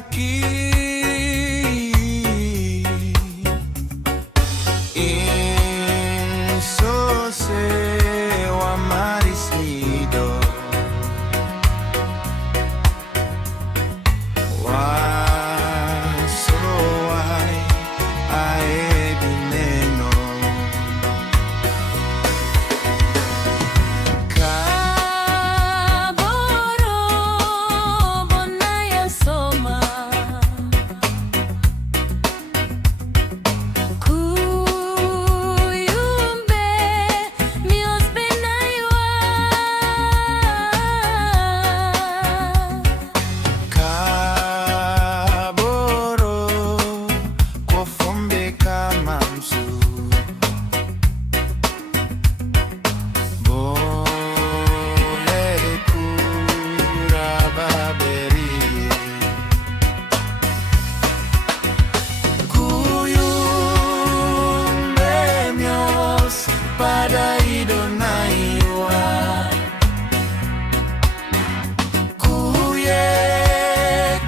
aquí. Insosewa marisido wasoai aedineno Kaboro bonaya soma Kuyumbe mios benaiwa Kaboro kofumbe kamamsu bole kurababerie Kuyumbe mios pada idonaiwa Kuye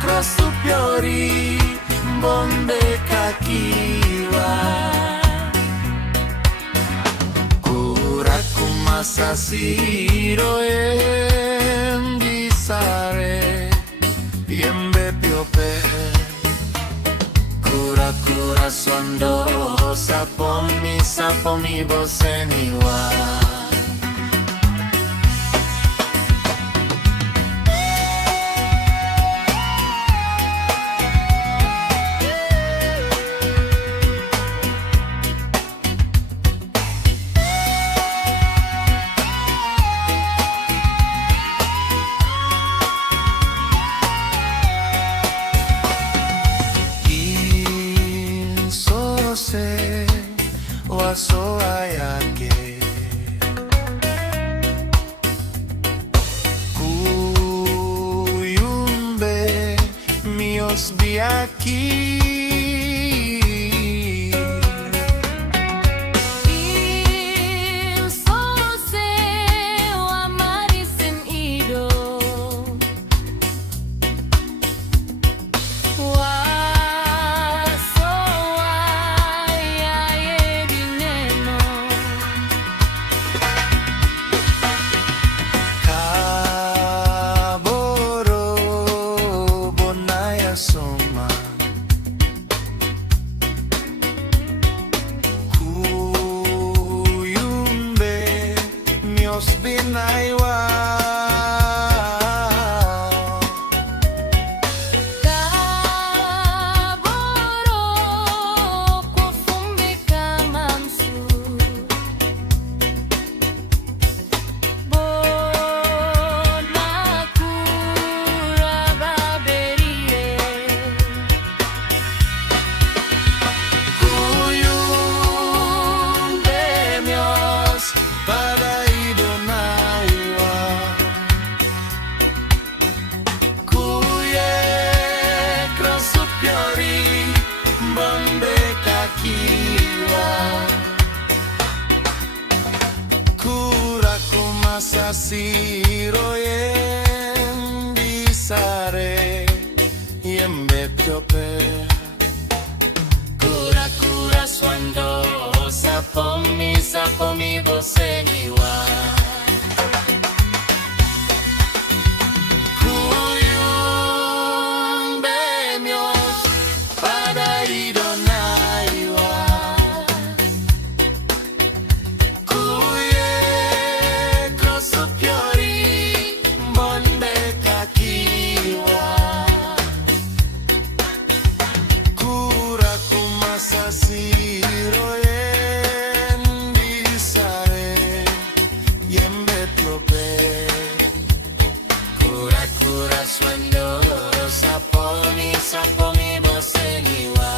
krosupiori bombe kakiwa Kuraku masasiro embisare Yembe piope Kura sondo sapomi boseniwa Insose wasoa yake Kuyumbe mios biaki Insosewa marisin ido Kaboro bonaya soma Kuyumbe mios binaiwa Kaboro kofumbe kamamsu Bona kurababerie Kuyumbe mios pada idonaiwa Kuye krosupiori bombe kakiwa Kuraku masasiro yembisare Yembe piope Kura swando sapomi boseniwa Kuyumbe mios pada idonaiwa Kuye krosupiori bombe kakiwa Kuraku masasiro embisare Yembe piope Kura swando sapomi boseniwa